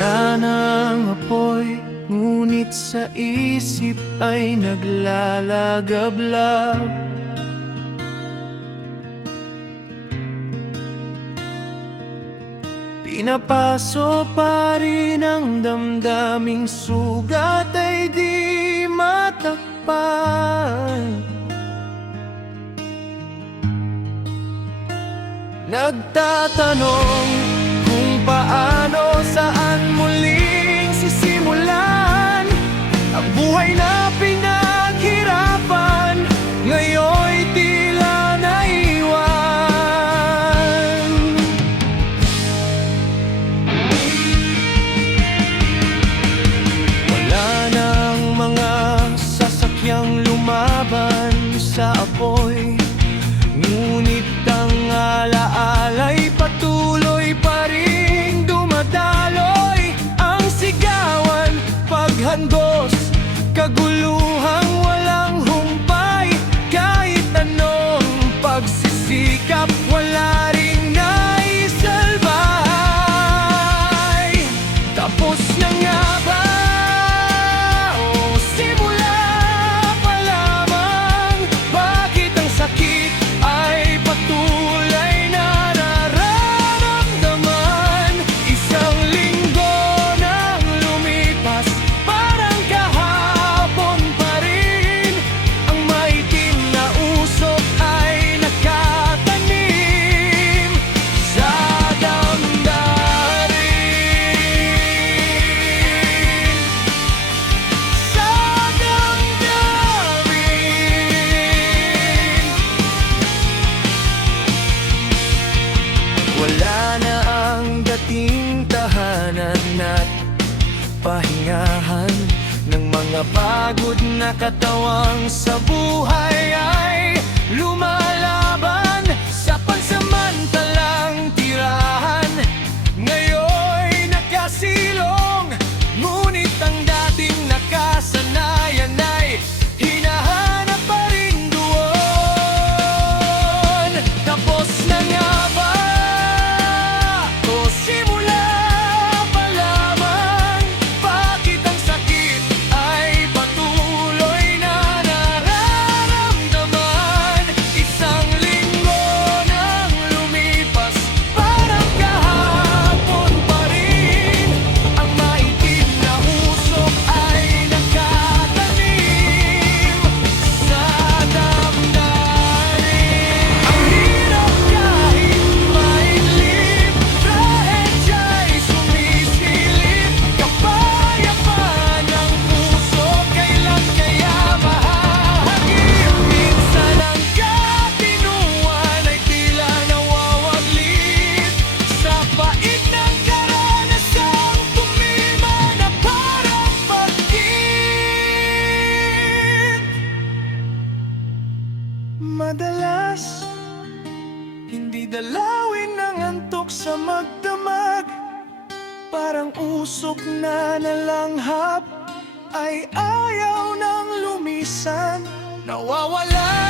Wala nang apoy, ngunit sa isip ay naglalagablab. Pinapaso pa rin ang damdaming sugat ay di matakpan. Nagtatanong kung paano, saan muling sisimulan ang buhay na pinaghirapan, ngayon'y tila naiwan. Wala nang mga sasakyang lumaban sa apoy, ngunit ang alaala'y patuloy pa ring dumadaloy. Ang sigawan, paghandos, kaguluhang walang humpay. Kahit anong pagsisikap, wala ring naisalbay. Tapos na nga ba? O simula pa lamang? Bakit ang sakit ay patuloy na nararamdaman? Isang linggo nang lumipas, parang kahapon pa rin. Ang maitim na usok ay nakatanim sa damdamin. Sa damdamin. Wala na ang dating tahanan at pahingahan ng mga pagod na katawang sa buhay ay lumalaban sa pansamantalang tirahan. Ngayon'y nakasilong, ngunit ang dating nakasanayan ay hinahanap pa rin doon. Tapos na nga ba? O simula pa lamang? Bakit ang sakit ay patuloy na nararamdaman? Isang linggo nang lumipas, parang kahapon pa rin. Ang maitim na usok ay nakatanim sa damdamin. Ang hirap kahit maidlip, trahedya'y sumisilip. Kapayapaan ng puso, kailan kaya mahahagip? Minsan ang katinuan ay tila nawawaglit sa pait ng karanasang tumima na parang pagkit. Madalas, hindi dalawin ng antok sa magdamag. Parang usok na nalanghap ay ayaw nang lumisan. Nawawala